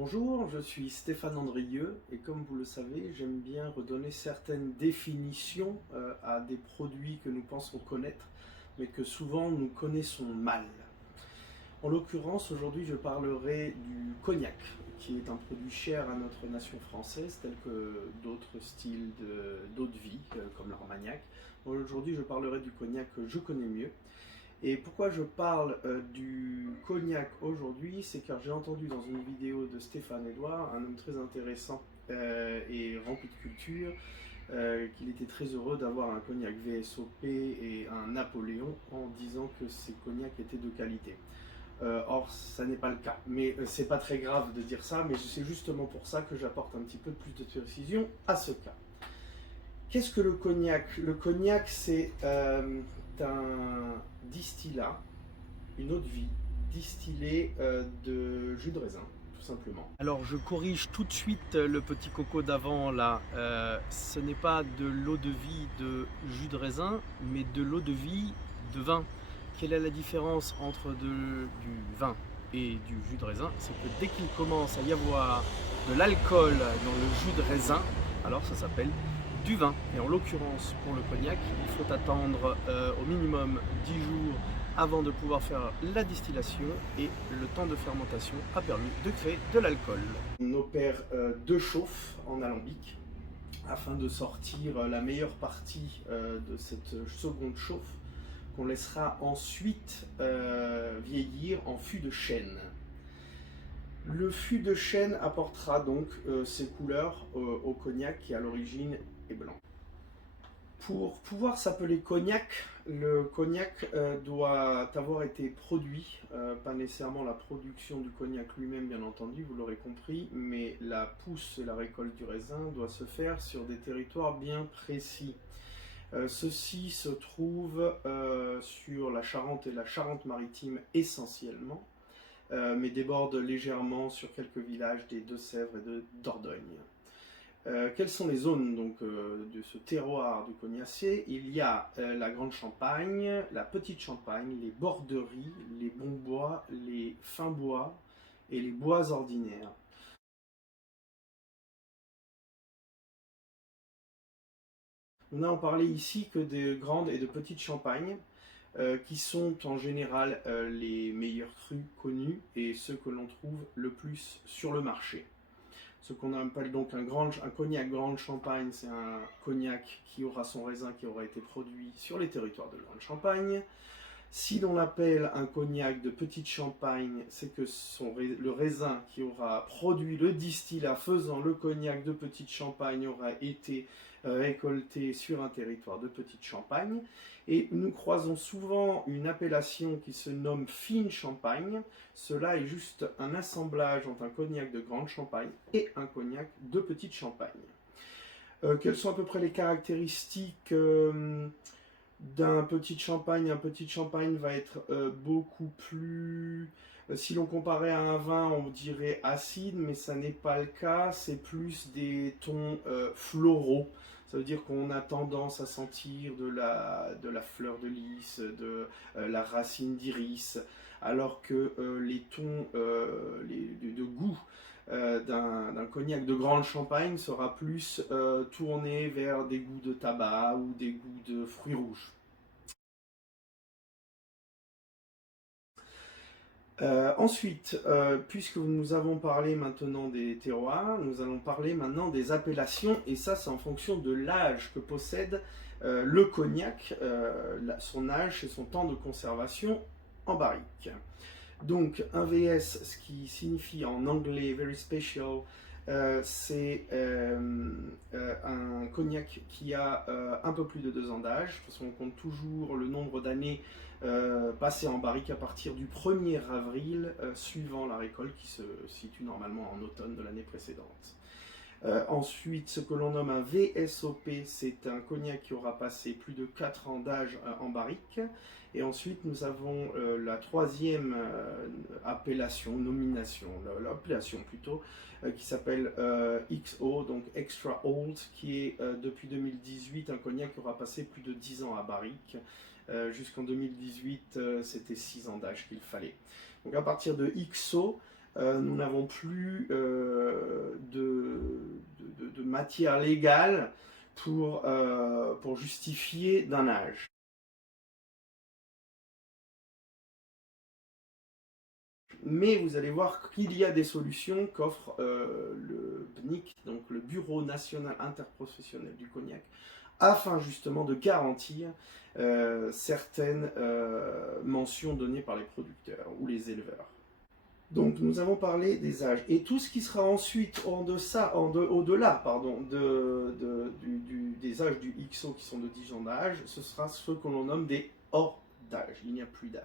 Bonjour, je suis Stéphane Andrieux et comme vous le savez, j'aime bien redonner certaines définitions à des produits que nous pensons connaître, mais que souvent nous connaissons mal. En l'occurrence, aujourd'hui, je parlerai du cognac, qui est un produit cher à notre nation française, tel que d'autres styles d'eau de vie, comme l'Armagnac. Aujourd'hui, je parlerai du cognac que je connais mieux. Et pourquoi je parle du cognac aujourd'hui, c'est car j'ai entendu dans une vidéo de Stéphane Edouard, un homme très intéressant et rempli de culture, qu'il était très heureux d'avoir un cognac VSOP et un Napoléon en disant que ces cognacs étaient de qualité. Or, ça n'est pas le cas. Mais c'est pas très grave de dire ça, mais c'est justement pour ça que j'apporte un petit peu plus de précision à ce cas. Qu'est-ce que le cognac? Le cognac, c'est un distillat, une eau de vie, distillée de jus de raisin, tout simplement. Alors, je corrige tout de suite le petit coco d'avant, là. Ce n'est pas de l'eau de vie de jus de raisin, mais de l'eau de vie de vin. Quelle est la différence entre du vin et du jus de raisin? C'est que dès qu'il commence à y avoir de l'alcool dans le jus de raisin, alors ça s'appelle du vin. Et en l'occurrence, pour le cognac, il faut attendre au minimum 10 jours avant de pouvoir faire la distillation et le temps de fermentation a permis de créer de l'alcool. On opère deux chauffes en alambic afin de sortir la meilleure partie de cette seconde chauffe qu'on laissera ensuite vieillir en fût de chêne. Le fût de chêne apportera donc ses couleurs au cognac qui à l'origine est blanc. Pour pouvoir s'appeler cognac, le cognac doit avoir été produit, pas nécessairement la production du cognac lui-même bien entendu, vous l'aurez compris, mais la pousse et la récolte du raisin doit se faire sur des territoires bien précis. Ceci se trouve sur la Charente et la Charente-Maritime essentiellement, mais déborde légèrement sur quelques villages des Deux-Sèvres et de Dordogne. Quelles sont les zones donc, de ce terroir du cognacier? Il y a la Grande Champagne, la Petite Champagne, les borderies, les bons bois, les fins bois et les bois ordinaires. Nous n'avons parlé ici que des grandes et de petites champagnes, qui sont en général les meilleurs crus connus et ceux que l'on trouve le plus sur le marché. Ce qu'on appelle donc un cognac grande champagne, c'est un cognac qui aura son raisin qui aura été produit sur les territoires de grande champagne. Si l'on l'appelle un cognac de petite champagne, c'est que le raisin qui aura produit le distillat faisant le cognac de petite champagne aura été récolté sur un territoire de petite champagne. Et nous croisons souvent une appellation qui se nomme fine champagne. Cela est juste un assemblage entre un cognac de grande champagne et un cognac de petite champagne. Quelles sont à peu près les caractéristiques d'un petit champagne? Un petit champagne va être beaucoup plus... si l'on comparait à un vin, on dirait acide, mais ça n'est pas le cas. C'est plus des tons floraux. Ça veut dire qu'on a tendance à sentir de la fleur de lys, de la racine d'iris, alors que les tons de goût d'un cognac de grande champagne sera plus tourné vers des goûts de tabac ou des goûts de fruits rouges. Ensuite, puisque nous avons parlé maintenant des terroirs, nous allons parler maintenant des appellations, et ça c'est en fonction de l'âge que possède le cognac, son âge et son temps de conservation en barrique. Donc un VS, ce qui signifie en anglais very special, c'est un cognac qui a un peu plus de 2 ans d'âge, parce qu'on compte toujours le nombre d'années passées en barrique à partir du 1er avril suivant la récolte qui se situe normalement en automne de l'année précédente. Ensuite, ce que l'on nomme un VSOP, c'est un cognac qui aura passé plus de 4 ans d'âge en barrique. Et ensuite, nous avons la troisième appellation, l'appellation plutôt, qui s'appelle XO, donc Extra Old, qui est depuis 2018 un cognac qui aura passé plus de 10 ans à barrique. Jusqu'en 2018, c'était 6 ans d'âge qu'il fallait. Donc à partir de XO, nous n'avons plus de matière légale pour justifier d'un âge. Mais vous allez voir qu'il y a des solutions qu'offre le BNIC, donc le Bureau National Interprofessionnel du Cognac, afin justement de garantir certaines mentions données par les producteurs ou les éleveurs. Donc nous avons parlé des âges. Et tout ce qui sera ensuite au-delà des âges du XO qui sont de 10 ans d'âge, ce sera ce que l'on nomme des hors d'âge. Il n'y a plus d'âge.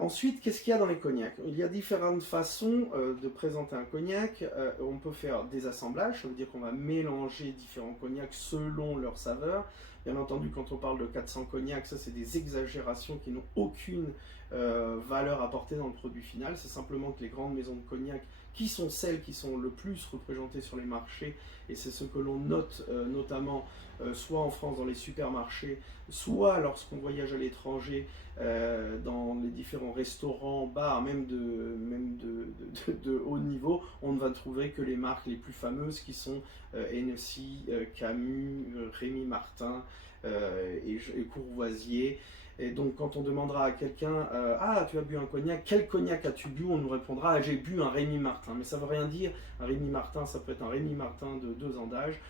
Ensuite, qu'est-ce qu'il y a dans les cognacs? Il y a différentes façons de présenter un cognac. On peut faire des assemblages, ça veut dire qu'on va mélanger différents cognacs selon leur saveur. Bien entendu, quand on parle de 400 cognacs, ça c'est des exagérations qui n'ont aucune valeur apportée dans le produit final. C'est simplement que les grandes maisons de cognac, qui sont celles qui sont le plus représentées sur les marchés, et c'est ce que l'on note notamment soit en France dans les supermarchés, soit lorsqu'on voyage à l'étranger, dans les différents restaurants, bars, même de haut niveau, on ne va trouver que les marques les plus fameuses qui sont Hennessy, Camus, Rémy Martin et Courvoisier. Et donc quand on demandera à quelqu'un ah, tu as bu un cognac, quel cognac as-tu bu? On nous répondra j'ai bu un Rémy Martin. Mais ça ne veut rien dire. Un Rémy Martin, ça peut être un Rémy Martin de 2 ans d'âge,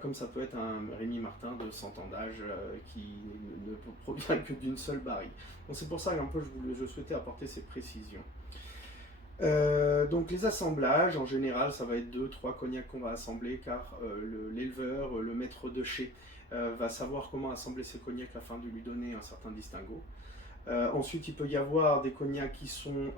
comme ça peut être un Rémy Martin de 100 ans d'âge qui ne provient que d'une seule barrique. Donc c'est pour ça qu'un peu je souhaitais apporter ces précisions. Donc les assemblages, en général, ça va être 2-3 cognacs qu'on va assembler, car l'éleveur, le maître de chai, va savoir comment assembler ces cognacs afin de lui donner un certain distinguo. Ensuite, il peut y avoir des cognacs qui sont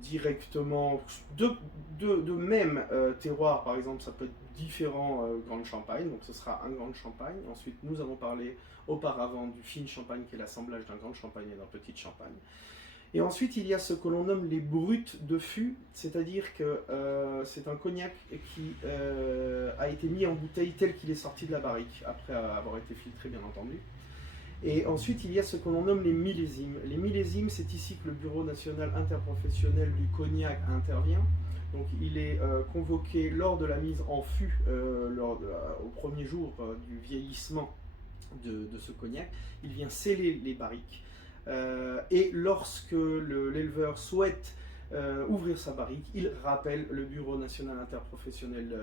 directement de même terroir, par exemple, ça peut être différents grands champagne, donc ce sera un grand champagne. Ensuite, nous avons parlé auparavant du fine champagne, qui est l'assemblage d'un grand champagne et d'un petit champagne. Et ensuite, il y a ce que l'on nomme les bruts de fût, c'est-à-dire que c'est un cognac qui a été mis en bouteille tel qu'il est sorti de la barrique, après avoir été filtré, bien entendu. Et ensuite, il y a ce que l'on nomme les millésimes. Les millésimes, c'est ici que le Bureau National Interprofessionnel du Cognac intervient. Donc, il est convoqué lors de la mise en fût, au premier jour du vieillissement de ce cognac. Il vient sceller les barriques. Et lorsque l'éleveur souhaite ouvrir sa barrique, il rappelle le Bureau National Interprofessionnel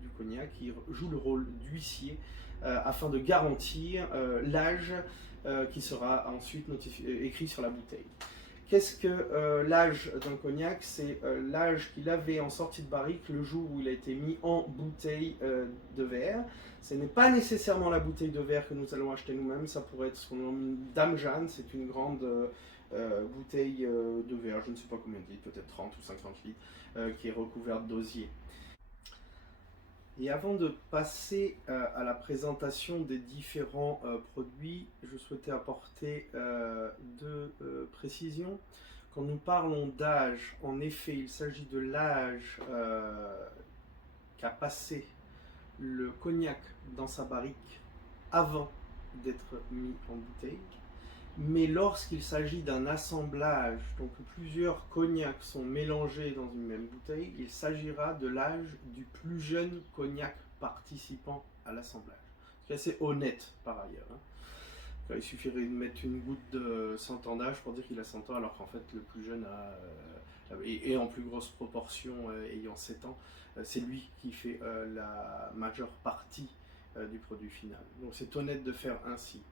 du Cognac, qui joue le rôle d'huissier afin de garantir l'âge qui sera ensuite écrit sur la bouteille. Qu'est-ce que l'âge d'un cognac? C'est l'âge qu'il avait en sortie de barrique le jour où il a été mis en bouteille de verre. Ce n'est pas nécessairement la bouteille de verre que nous allons acheter nous-mêmes, ça pourrait être ce qu'on nomme une Dame Jeanne, c'est une grande bouteille de verre, je ne sais pas combien de litres, peut-être 30 ou 50 litres, qui est recouverte d'osier. Et avant de passer à la présentation des différents produits, je souhaitais apporter deux précisions. Quand nous parlons d'âge, en effet, il s'agit de l'âge qu'a passé le cognac dans sa barrique avant d'être mis en bouteille. Mais lorsqu'il s'agit d'un assemblage, donc plusieurs cognacs sont mélangés dans une même bouteille, il s'agira de l'âge du plus jeune cognac participant à l'assemblage. C'est assez honnête par ailleurs. Il suffirait de mettre une goutte de 100 ans d'âge pour dire qu'il a 100 ans, alors qu'en fait le plus jeune et en plus grosse proportion ayant 7 ans, c'est lui qui fait la majeure partie du produit final. Donc c'est honnête de faire ainsi.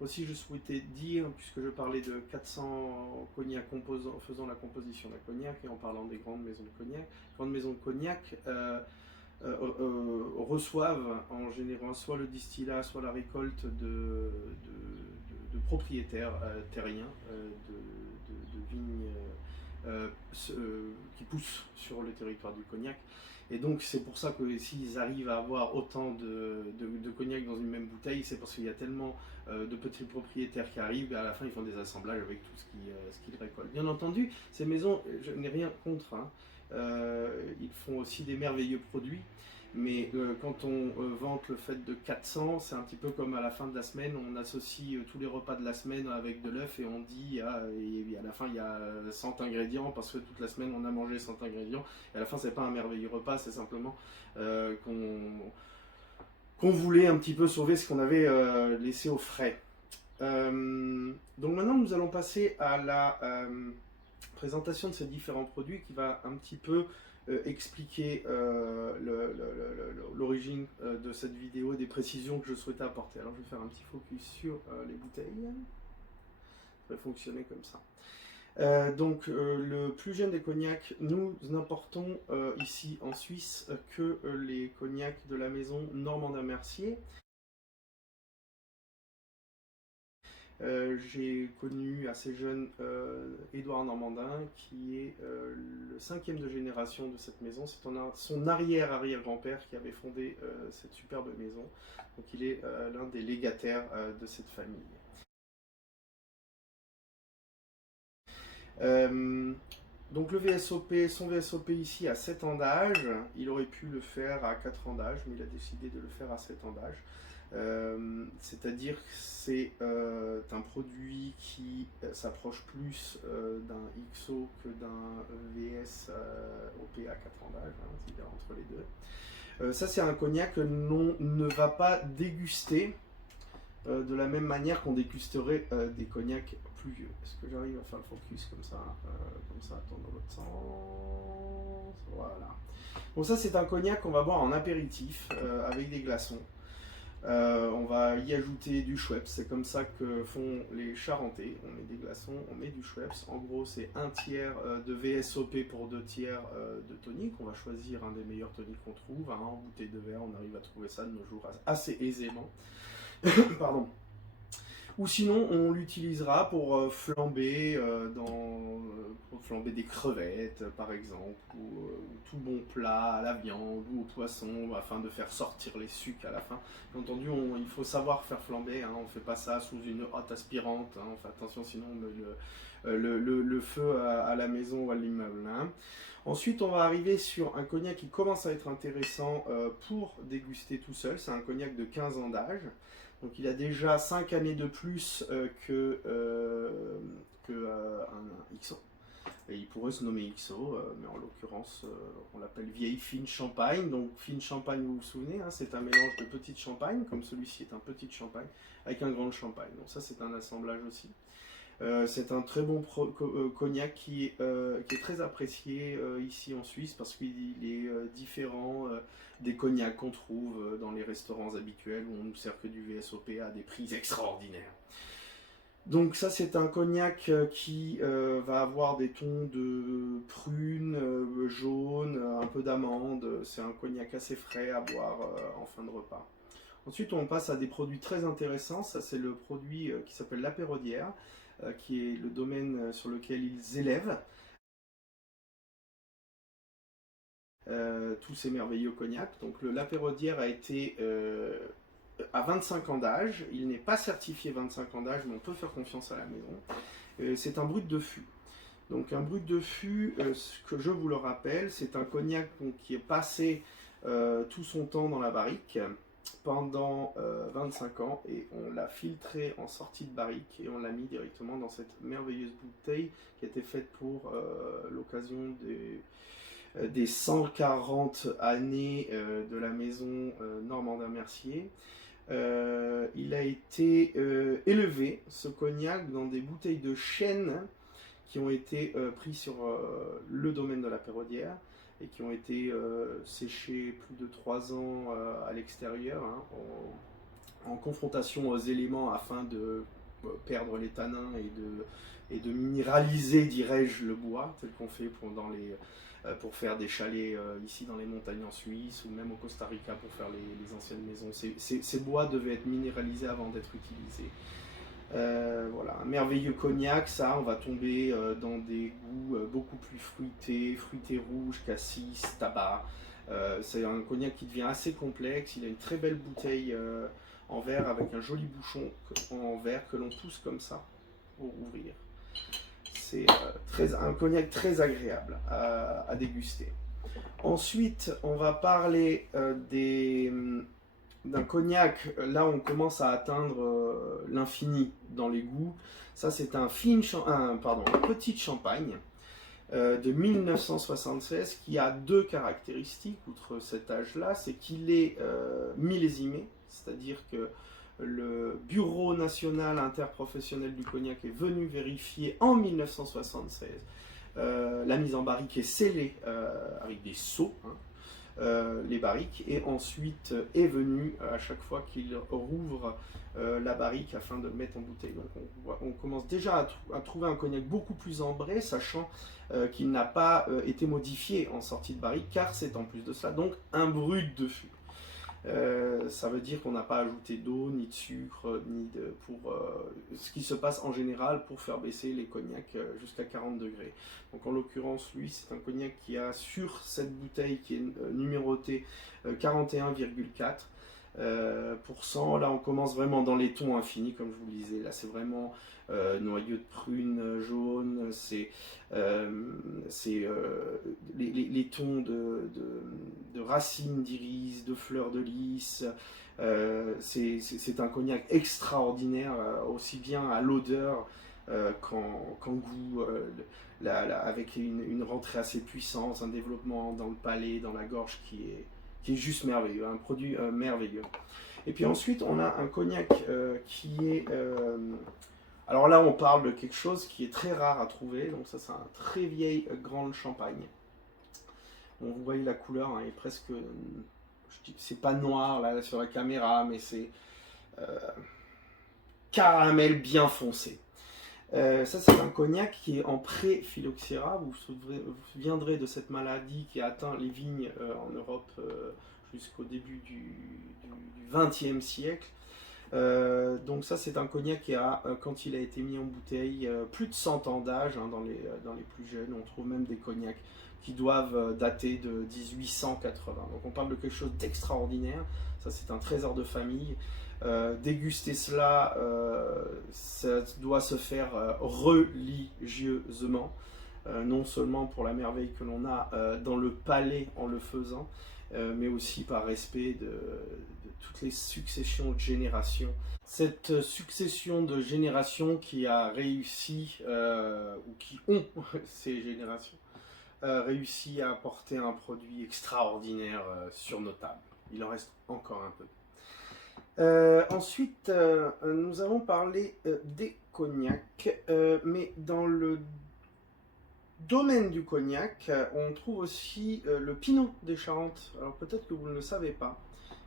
Aussi, je souhaitais dire, puisque je parlais de 400 cognacs faisant la composition d'un cognac, et en parlant des grandes maisons de cognac, grandes maisons de cognac reçoivent en général soit le distillat, soit la récolte de propriétaires terriens, de vignes qui poussent sur le territoire du cognac. Et donc c'est pour ça que s'ils arrivent à avoir autant de cognac dans une même bouteille, c'est parce qu'il y a tellement de petits propriétaires qui arrivent, et à la fin ils font des assemblages avec tout ce qu'ils récoltent. Bien entendu, ces maisons, je n'ai rien contre, ils font aussi des merveilleux produits, Mais quand on vante le fait de 400, c'est un petit peu comme à la fin de la semaine, on associe tous les repas de la semaine avec de l'œuf et on dit et à la fin il y a 100 ingrédients parce que toute la semaine on a mangé 100 ingrédients. Et à la fin c'est pas un merveilleux repas, c'est simplement qu'on voulait un petit peu sauver ce qu'on avait laissé au frais. Donc maintenant nous allons passer à la présentation de ces différents produits qui va un petit peu expliquer l'origine de cette vidéo, des précisions que je souhaitais apporter. Alors je vais faire un petit focus sur les bouteilles. Ça va fonctionner comme ça. Donc le plus jeune des cognacs, nous n'importons ici en Suisse que les cognacs de la maison Normandin Mercier. J'ai connu assez jeune Édouard Normandin, qui est le 5e de génération de cette maison. C'est son arrière-arrière-grand-père qui avait fondé cette superbe maison. Donc il est l'un des légataires de cette famille. Donc le VSOP, son VSOP ici a 7 ans d'âge. Il aurait pu le faire à 4 ans d'âge, mais il a décidé de le faire à 7 ans d'âge. C'est-à-dire que c'est un produit qui s'approche plus d'un XO que d'un VSOP à 4 ans d'âge, hein, c'est-à-dire entre les deux. Ça c'est un cognac que l'on ne va pas déguster de la même manière qu'on dégusterait des cognacs plus vieux. Est-ce que j'arrive à faire le focus comme ça tourne dans l'autre sens, voilà. Donc ça c'est un cognac qu'on va boire en apéritif avec des glaçons. On va y ajouter du Schweppes, c'est comme ça que font les Charentais. On met des glaçons, on met du Schweppes. En gros, c'est 1 tiers de VSOP pour 2 tiers de tonique. On va choisir un des meilleurs toniques qu'on trouve. Hein, en bouteille de verre, on arrive à trouver ça de nos jours assez aisément. Pardon. Ou sinon, on l'utilisera pour flamber pour flamber des crevettes, par exemple, ou tout bon plat à la viande ou au poisson, afin de faire sortir les sucs à la fin. Bien entendu, il faut savoir faire flamber. Hein, on ne fait pas ça sous une hotte aspirante. Hein, on fait attention, sinon on met le feu à la maison ou à l'immeuble. Hein. Ensuite, on va arriver sur un cognac qui commence à être intéressant pour déguster tout seul. C'est un cognac de 15 ans d'âge. Donc il a déjà 5 années de plus qu'un XO. Et il pourrait se nommer XO, mais en l'occurrence, on l'appelle vieille fine champagne. Donc fine champagne, vous vous souvenez, hein, c'est un mélange de petite champagne, comme celui-ci est un petit champagne, avec un grand champagne. Donc ça, c'est un assemblage aussi. C'est un très bon cognac qui est très apprécié ici en Suisse parce qu'il est différent des cognacs qu'on trouve dans les restaurants habituels où on ne sert que du VSOP à des prix extraordinaires. Donc ça c'est un cognac qui va avoir des tons de prune, jaune, un peu d'amande. C'est un cognac assez frais à boire en fin de repas. Ensuite on passe à des produits très intéressants. Ça c'est le produit qui s'appelle l'Apérodière, qui est le domaine sur lequel ils élèvent tous ces merveilleux cognacs. Donc l'Apérodière a été à 25 ans d'âge. Il n'est pas certifié 25 ans d'âge, mais on peut faire confiance à la maison. C'est un brut de fût. Donc un brut de fût, ce que je vous le rappelle, c'est un cognac qui est passé tout son temps dans la barrique pendant 25 ans et on l'a filtré en sortie de barrique et on l'a mis directement dans cette merveilleuse bouteille qui a été faite pour l'occasion des 140 années de la maison Normandin Mercier. Il a été élevé, ce cognac, dans des bouteilles de chêne qui ont été pris sur le domaine de l'Apérodière et qui ont été séchés plus de 3 ans à l'extérieur, hein, en confrontation aux éléments afin de perdre les tanins et de minéraliser, dirais-je, le bois, tel qu'on fait pour faire des chalets ici dans les montagnes en Suisse ou même au Costa Rica pour faire les anciennes maisons. Ces bois devaient être minéralisés avant d'être utilisés. Voilà, un merveilleux cognac, ça, on va tomber dans des goûts beaucoup plus fruités rouges, cassis, tabac. C'est un cognac qui devient assez complexe, il a une très belle bouteille en verre avec un joli bouchon en verre que l'on pousse comme ça pour ouvrir. C'est un cognac très agréable à déguster. Ensuite, on va parler d'un cognac. Là, on commence à atteindre l'infini dans les goûts. Ça, c'est un petit champagne de 1976 qui a deux caractéristiques, outre cet âge-là, c'est qu'il est millésimé, c'est-à-dire que le Bureau national interprofessionnel du cognac est venu vérifier en 1976 la mise en barrique est scellée avec des seaux, les barriques, et ensuite est venu à chaque fois qu'il rouvre la barrique afin de le mettre en bouteille. Donc on commence déjà à trouver un cognac beaucoup plus ambré, sachant qu'il n'a pas été modifié en sortie de barrique, car c'est en plus de cela donc un brut de fût. Ça veut dire qu'on n'a pas ajouté d'eau, ni de sucre, pour ce qui se passe en général pour faire baisser les cognacs jusqu'à 40 degrés. Donc en l'occurrence, lui, c'est un cognac qui a sur cette bouteille qui est numérotée 41,4%. Là, on commence vraiment dans les tons infinis, comme je vous le disais. Là, c'est vraiment noyau de prune jaune, c'est les tons de racines d'iris, de fleurs de lys. C'est un cognac extraordinaire, aussi bien à l'odeur qu'en goût, avec une rentrée assez puissante, un développement dans le palais, dans la gorge qui est juste merveilleux, un produit merveilleux. Et puis ensuite, on a un cognac qui est... alors là, on parle de quelque chose qui est très rare à trouver. Donc ça, c'est un très vieil Grand Champagne. Bon, vous voyez la couleur, hein, il est presque... c'est pas noir là sur la caméra, mais c'est caramel bien foncé. Ça, c'est un cognac qui est en pré-phylloxéra. Vous vous souviendrez de cette maladie qui a atteint les vignes en Europe jusqu'au début du XXe siècle. Donc ça, c'est un cognac qui a, quand il a été mis en bouteille, plus de 100 ans d'âge, hein, dans les plus jeunes. On trouve même des cognacs qui doivent dater de 1880. Donc on parle de quelque chose d'extraordinaire. Ça, c'est un trésor de famille. Déguster cela, ça doit se faire religieusement, non seulement pour la merveille que l'on a dans le palais en le faisant, mais aussi par respect de toutes les successions de générations. Cette succession de générations qui a réussi, ou qui ont ces générations, réussi à apporter un produit extraordinaire sur nos tables. Il en reste encore un peu. Ensuite, nous avons parlé des cognacs, mais dans le domaine du cognac, on trouve aussi le Pinot des Charentes. Alors peut-être que vous ne le savez pas,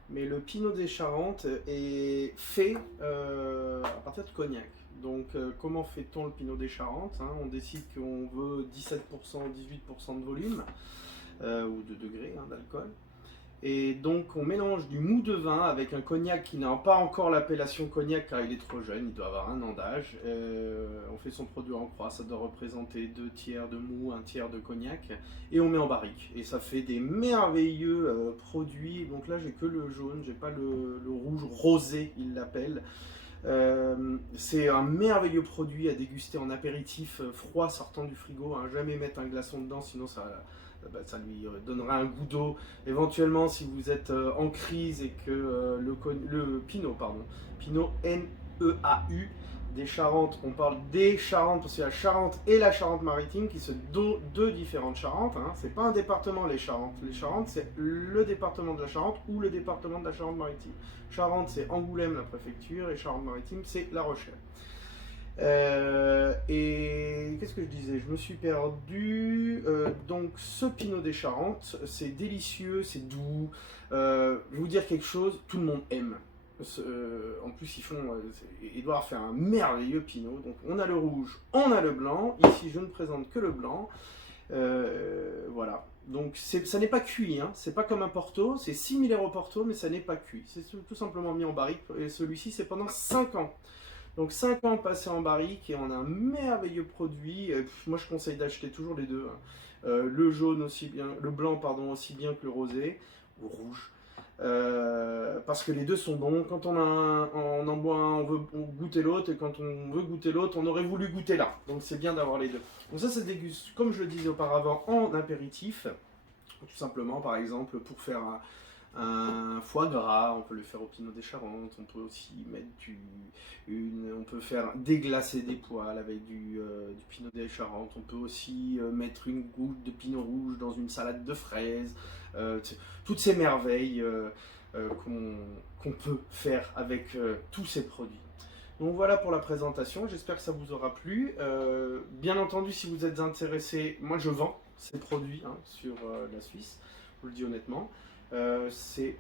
mais le Pinot des Charentes est fait à partir de cognac. Donc comment fait-on le Pinot des Charentes, hein? On décide qu'on veut 17%, 18% de volume, ou de degrés, hein, d'alcool. Et donc on mélange du mou de vin avec un cognac qui n'a pas encore l'appellation cognac car il est trop jeune, il doit avoir 1 an d'âge. On fait son produit en croix, ça doit représenter 2 tiers de mou, 1 tiers de cognac. Et on met en barrique. Et ça fait des merveilleux produits. Donc là j'ai que le jaune, j'ai pas le rouge rosé, il l'appelle. C'est un merveilleux produit à déguster en apéritif froid sortant du frigo, hein. Jamais mettre un glaçon dedans, sinon ça lui donnera un goût d'eau. Éventuellement, si vous êtes en crise et que le Pinot, N-E-A-U, des Charentes, on parle des Charentes parce qu'il y a la Charente et la Charente-Maritime qui sont deux différentes Charentes, hein. C'est pas un département, les Charentes. Les Charentes, c'est le département de la Charente ou le département de la Charente-Maritime. Charente, c'est Angoulême, la préfecture, et Charente-Maritime, c'est La Rochelle. Et qu'est-ce que je disais? Je me suis perdu. Donc ce Pinot des Charentes, c'est délicieux, c'est doux. Je vais vous dire quelque chose, tout le monde aime. En plus, Édouard fait un merveilleux Pinot. Donc on a le rouge, on a le blanc. Ici, je ne présente que le blanc. Voilà. Donc ça n'est pas cuit, hein. C'est pas comme un Porto, c'est similaire au Porto, mais ça n'est pas cuit. C'est tout simplement mis en barrique. Et celui-ci, c'est pendant 5 ans. Donc 5 ans passés en barrique et on a un merveilleux produit. Moi je conseille d'acheter toujours les deux, hein. Le jaune aussi bien, le blanc pardon aussi bien que le rosé ou rouge. Parce que les deux sont bons. Quand on en boit un, on veut goûter l'autre, et quand on veut goûter l'autre, on aurait voulu goûter là. Donc c'est bien d'avoir les deux. Donc ça se déguste, comme je le disais auparavant, en apéritif. Tout simplement, par exemple, pour faire un foie gras, on peut le faire au Pinot des Charentes, on peut aussi mettre on peut faire déglacer des poils avec du Pinot des Charentes, on peut aussi mettre une goutte de Pinot rouge dans une salade de fraises, toutes ces merveilles qu'on peut faire avec tous ces produits. Donc voilà pour la présentation, j'espère que ça vous aura plu. Bien entendu, si vous êtes intéressé, moi je vends ces produits hein, sur la Suisse, je vous le dis honnêtement. C'est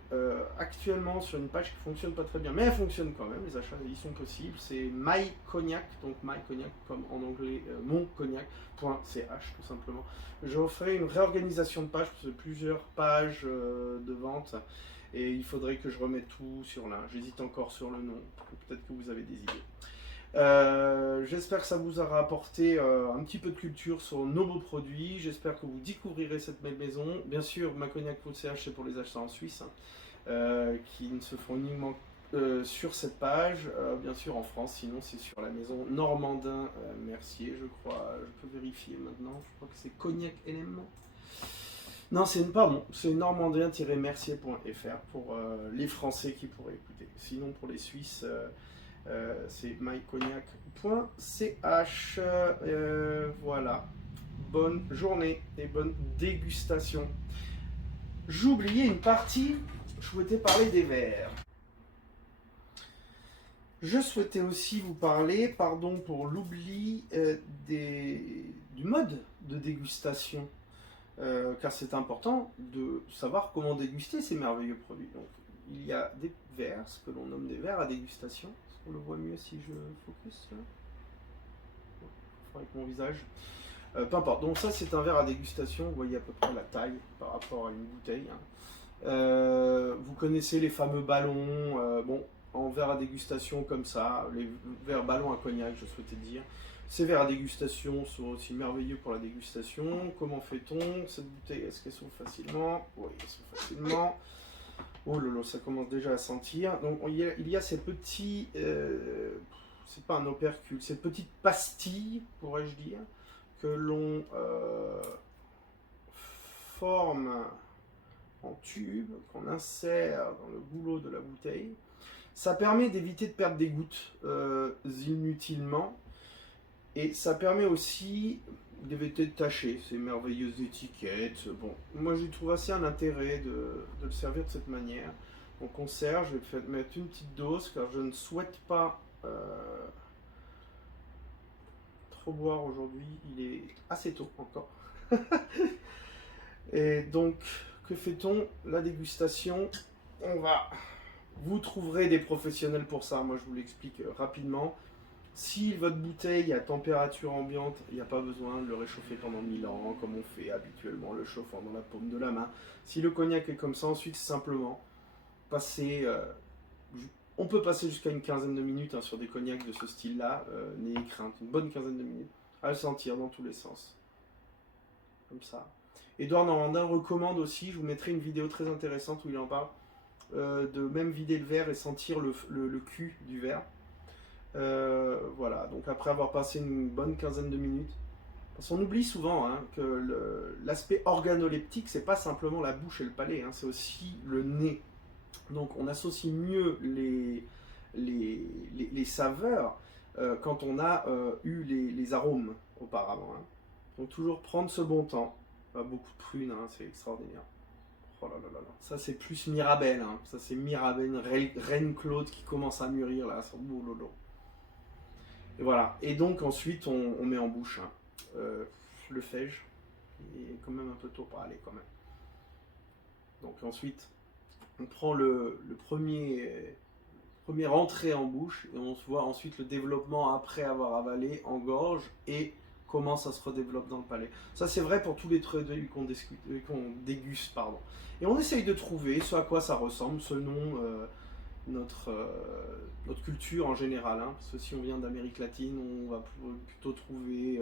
actuellement sur une page qui fonctionne pas très bien, mais elle fonctionne quand même, les achats ils sont possibles. C'est My Cognac, donc My Cognac comme en anglais moncognac.ch tout simplement. Je ferai une réorganisation de pages, parce que plusieurs pages de vente. Et il faudrait que je remette tout sur l'un. J'hésite encore sur le nom. Peut-être que vous avez des idées. J'espère que ça vous aura apporté un petit peu de culture sur nos beaux produits. J'espère que vous découvrirez cette belle maison. Bien sûr, macognac.ch c'est pour les achats en Suisse, qui ne se font uniquement sur cette page. Bien sûr en France, sinon c'est sur la maison Normandin Mercier, je crois. Je peux vérifier maintenant. Je crois que c'est Cognac LM. Non, c'est normandien-mercier.fr pour les Français qui pourraient écouter. Sinon, pour les Suisses, c'est mycognac.ch. Voilà. Bonne journée et bonne dégustation. J'oubliais une partie, je souhaitais parler des verres. Je souhaitais aussi vous parler, pardon pour l'oubli, du mode de dégustation. Car c'est important de savoir comment déguster ces merveilleux produits. Donc, il y a des verres, ce que l'on nomme des verres à dégustation. On le voit mieux si je focus là. Avec mon visage. Peu importe. Donc ça, c'est un verre à dégustation. Vous voyez à peu près la taille par rapport à une bouteille. Vous connaissez les fameux ballons. Bon, en verre à dégustation comme ça, les verres ballons à cognac, je souhaitais dire. Ces verres à dégustation sont aussi merveilleux pour la dégustation. Comment fait-on? Cette bouteille, est-ce qu'elle s'ouvre facilement? Oui, elle s'ouvre facilement. Oh lolo, ça commence déjà à sentir. Donc il y a ces petits, c'est pas un opercule, ces petites pastilles, pourrais-je dire, que l'on forme en tube, qu'on insère dans le goulot de la bouteille. Ça permet d'éviter de perdre des gouttes inutilement. Et ça permet aussi d'éviter de tâcher ces merveilleuses étiquettes. Bon, moi j'y trouve assez un intérêt de le servir de cette manière. On conserve, je vais mettre une petite dose car je ne souhaite pas trop boire aujourd'hui. Il est assez tôt encore. Et donc, que fait-on? La dégustation, vous trouverez des professionnels pour ça. Moi je vous l'explique rapidement. Si votre bouteille est à température ambiante, il n'y a pas besoin de le réchauffer pendant 1000 ans, comme on fait habituellement, le chauffant dans la paume de la main. Si le cognac est comme ça, ensuite simplement passer, on peut passer jusqu'à une quinzaine de minutes hein, sur des cognacs de ce style-là, n'ayez crainte, une bonne quinzaine de minutes, à le sentir dans tous les sens. Comme ça. Edouard Normandin recommande aussi, je vous mettrai une vidéo très intéressante où il en parle, de même vider le verre et sentir le cul du verre. Voilà, donc après avoir passé une bonne quinzaine de minutes, parce qu'on oublie souvent hein, que l'aspect organoleptique, c'est pas simplement la bouche et le palais, hein, c'est aussi le nez. Donc on associe mieux les saveurs quand on a eu les arômes auparavant. Hein. Donc toujours prendre ce bon temps. Beaucoup de prunes, hein, c'est extraordinaire. Oh là là là là. Ça c'est plus Mirabelle, hein. Ça c'est Mirabelle, Reine Claude qui commence à mûrir là, sur boulolo. Et voilà. Et donc ensuite on met en bouche hein, le fège. Il est quand même un peu tôt pour aller quand même. Donc ensuite on prend le premier entrée en bouche et on se voit ensuite le développement après avoir avalé en gorge et comment ça se redéveloppe dans le palais. Ça c'est vrai pour tous les produits qu'on déguste. Pardon. Et on essaye de trouver ce à quoi ça ressemble selon notre culture en général. Hein, parce que si on vient d'Amérique latine, on va plutôt trouver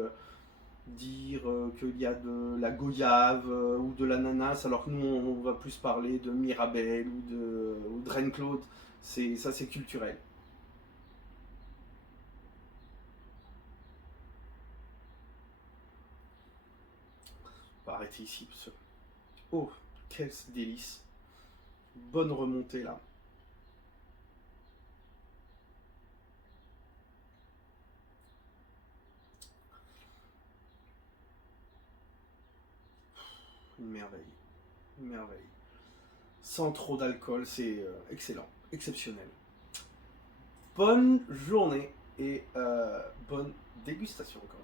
dire qu'il y a de la goyave ou de l'ananas, alors que nous on va plus parler de Mirabelle ou de Reine Claude. Ça c'est culturel. On va arrêter ici parce que Oh, quel délice. Bonne remontée là. Une merveille. Une merveille. Sans trop d'alcool, c'est excellent, exceptionnel. Bonne journée et bonne dégustation encore.